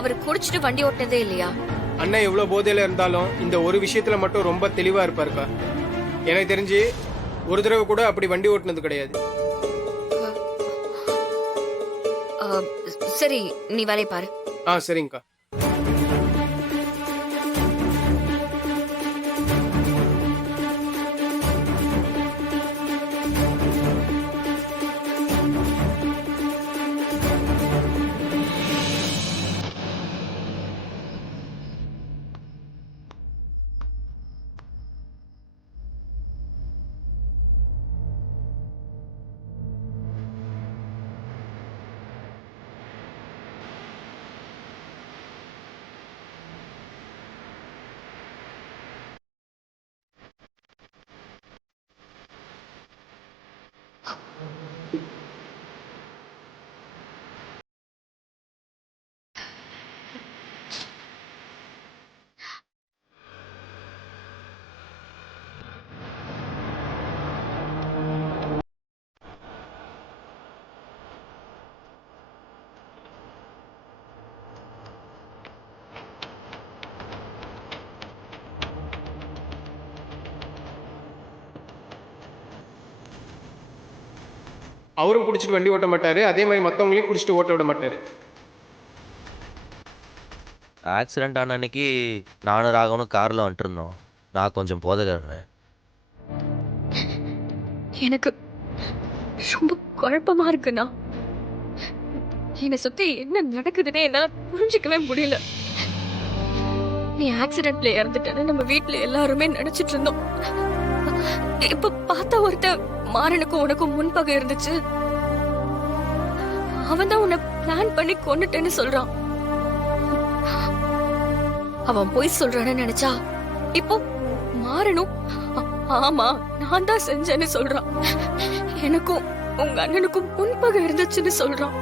அவர் குடிச்சிட்டு வண்டி ஓட்டினதே இல்லையா? அண்ணன் எவ்வளவு போதையில இருந்தாலும் இந்த ஒரு விஷயத்துல மட்டும் ரொம்ப தெளிவா இருப்பாருக்கா. எனக்கு தெரிஞ்சு ஒரு தடவை கூட அப்படி வண்டி ஓட்டுனது கிடையாது. சரி, நீ வேலையை பாரு. சரிங்கக்கா. அவரும் குடிச்சிட்டு வண்டி ஓட்ட மாட்டாரு, அதே மாதிரி மற்றவங்களையும் குடிச்சிட்டு ஓட்ட விட மாட்டாரு. ஆக்சிடென்ட் ஆன அன்னைக்கு நானும் ராகவனும் காரில் வந்துட்டு இருந்தோம். நான் கொஞ்சம் போதைக்கிறேன். எனக்கு ரொம்ப குழப்பமா இருக்குண்ணா. என்னை சுத்தி என்ன நடக்குதுன்னே என்னால புரிஞ்சுக்கவே முடியல. நீ ஆக்சிடென்ட்ல இறந்துட்டேன்னு நம்ம வீட்டுல எல்லாருமே நினைச்சிட்டு இருந்தோம். இப்ப பார்த்தா ஒருத்தன் மாறனுக்கும் உனக்கும் முன்பகை இருந்துச்சு. அவன் தான் உன்னை பிளான் பண்ணி கொன்னுட்டேன்னு சொல்றான். அவன் போய் சொல்றான்னு நினைச்சா இப்போ மாறனும் ஆமா நான் தான் செஞ்சேன்னு சொல்றான். எனக்கும் உங்க அண்ணனுக்கும் முன்பகை இருந்துச்சுன்னு சொல்றான்.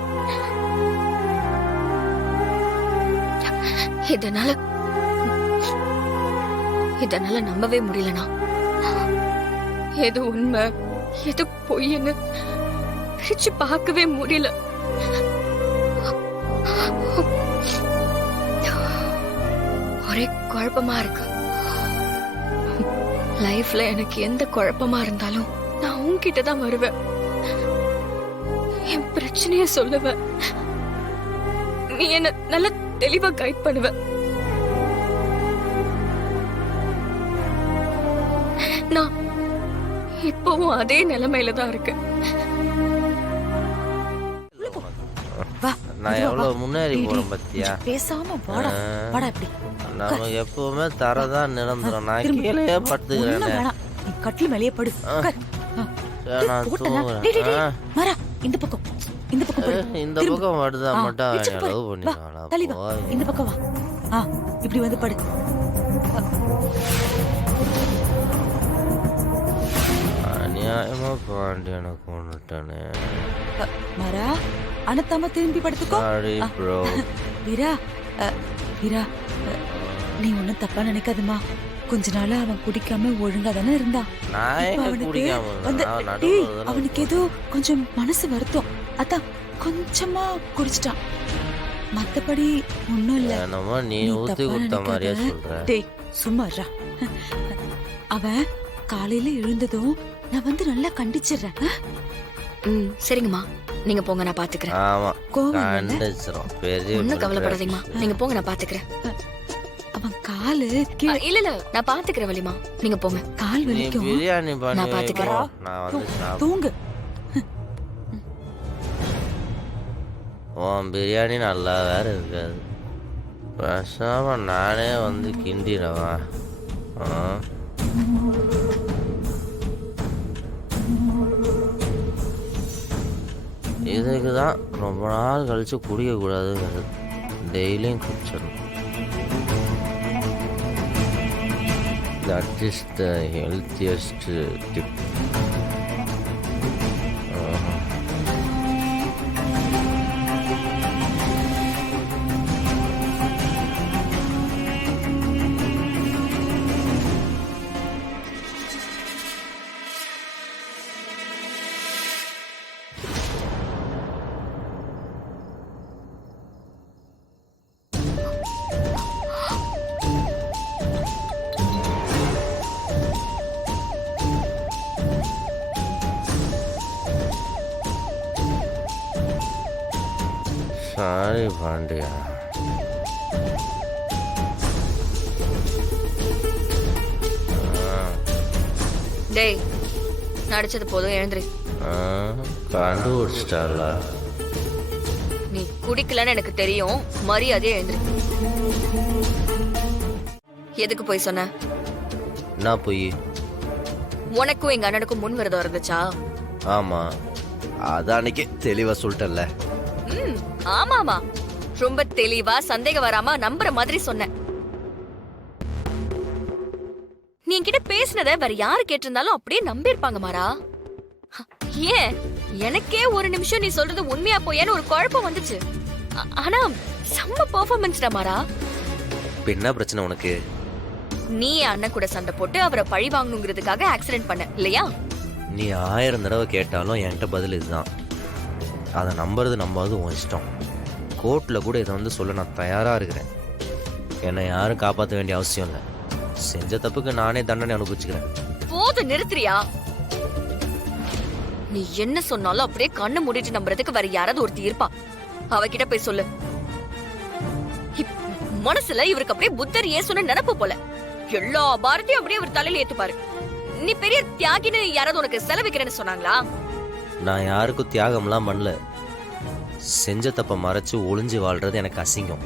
இதனால நம்பவே முடியலனா. எது உண்மை எது பொய்ன்னு பிரிச்சு பார்க்கவே முடியல. ஒரே குழப்பமா இருக்கு. லைஃப்ல எனக்கு எந்த குழப்பமா இருந்தாலும் நான் உன்கிட்ட தான் வருவேன். என் பிரச்சனைய சொல்லுவேன். நீ என்ன நல்ல தெளிவா கைட் பண்ணுவ. நான் இப்பவும் அதே நிலைமையில தான் இருக்கேன். நான் எவ்வளவு முன்னேறி போறேன் பத்தியா? பேசாம வாடா வாடா. இப்படி நம்ம எப்பவுமே தரதான் நிரந்தரம். நான் கீழே படுத்துக்கிறேன். நீ கட்டில் மேலேயே படு. மரா இந்த பக்கம் இந்த பக்கம் படு. இந்த பக்கம் வருதா மட்டும் லவ் பண்ணிடுவானா? இந்த பக்கம் வா. இப்படி வந்து படு. அநியாயமா பாண்டி எனக்கு ஒண்ணுட்டானே. மரா அனத்தாம திரும்பி படுத்துக்கோ. வீரா வீரா நீ ஒன்னும் தப்பா நினைக்காதம்மா. கொஞ்ச நாளா அவன் குடிக்காம ஒழுங்கா தானே இருந்தான். அவனுக்கு ஏதோ கொஞ்சம் மனசு வருத்தம், அதான் கொஞ்சமா குடிச்சிட்டான். மத்தபடி ஒண்ணும் இல்ல. நீ ஊத்தி கொடுத்த மாதிரியா சொல்ற? டேய் சும்மாறா. அவன் காலையில எழுந்ததும் நான் வந்து நல்லா கண்டிச்சிடுறேன். சரிங்கம்மா, நீங்க போங்க, நான் பாத்துக்கிறேன். ஆமா கண்டிச்சிரோம். ஒண்ணும் கவலைப்படாதீங்கம்மா, நீங்க போங்க, நான் பாத்துக்கிறேன். அவன் காலு இல்ல நான் பாத்துக்கிறேன் வலிமா, நீங்க போங்க. கால் வலிக்கும். பிரியாணி பண்ணி நான் பாத்துக்கிறேன். நான் வந்து தூங்கு. உன் பிரியாணி நல்லா வேற இருக்காது. பேசாம நானே வந்து கிண்டிடவா? இதுக்கு தான் ரொம்ப நாள் கழிச்சு குடிக்க கூடாதுங்கிறது. டெய்லியும் குடிச்சிடணும். That is the healthiest tip. Sorry Pandya. டேய் நடிச்சது போதும், எழுந்திரு. கண்டுபிடிச்சிட்டால. நீ குடிக்கலன்னு எனக்கு தெரியும், மரியாதையா எழுந்திரு. எதுக்கு போய் சொன்ன? என்ன போய்? உனக்கும் எங்க அண்ணனுக்கும் முன் விரதம் இருந்துச்சா? ஆமா, அதான் அன்னைக்கு தெளிவா சொல்லிட்டல. ஆமாமா, ரொம்ப தெளிவா சந்தேகம் வராம நம்புற மாதிரி சொன்ன. நீ என்கிட்ட பேசினத வேற யாரு கேட்டிருந்தாலும் அப்படியே நம்பி இருப்பாங்க மாறா. ஏன் எனக்கே ஒரு நிமிஷம் நீ சொல்றது உண்மையா போயான்னு ஒரு குழப்பம் வந்துச்சு. ஆனா செம்ம பெர்ஃபார்மன்ஸ்டா மாறா. என்ன பிரச்சனை உனக்கு? நீ அண்ணன் கூட சண்டை போட்டு அவரை பழி வாங்கணுங்கிறதுக்காக ஆக்சிடென்ட் பண்ண இல்லையா? நீ 1000 தடவை கேட்டாலும் என்கிட்ட பதில் இதுதான். அதை நம்பாது உன் இஷ்டம். கோர்ட்டில் கூட இதை வந்து சொல்ல நான் தயாராக இருக்கிறேன். என்னை யாரும் காப்பாற்ற வேண்டிய அவசியம் இல்லை. செஞ்ச தப்புக்கு நானே தண்டனை அனுபவிச்சுக்கிறேன். போது நிறுத்துறியா? நீ என்ன சொன்னாலும் அப்படியே கண்ணு மூடிட்டு நம்புறதுக்கு வேற யாராவது ஒருத்தி இருப்பா. அவகிட்ட போய் சொல்லு. மனசுல இவருக்கு அப்படியே புத்தர் இயேசுன்னு நினைப்பு போல. எல்லா பாரத்தையும் அப்படியே ஒரு தலையில ஏத்துப்பாரு. நீ பெரிய தியாகின்னு யாராவது உனக்கு செலவிக்கிறேன்னு சொன்னாங்களா? நான் யாருக்கும் தியாகம்லாம் பண்ணல. செஞ்ச தப்ப மறைச்சு ஒளிஞ்சு வாழ்றது எனக்கு அசிங்கம்.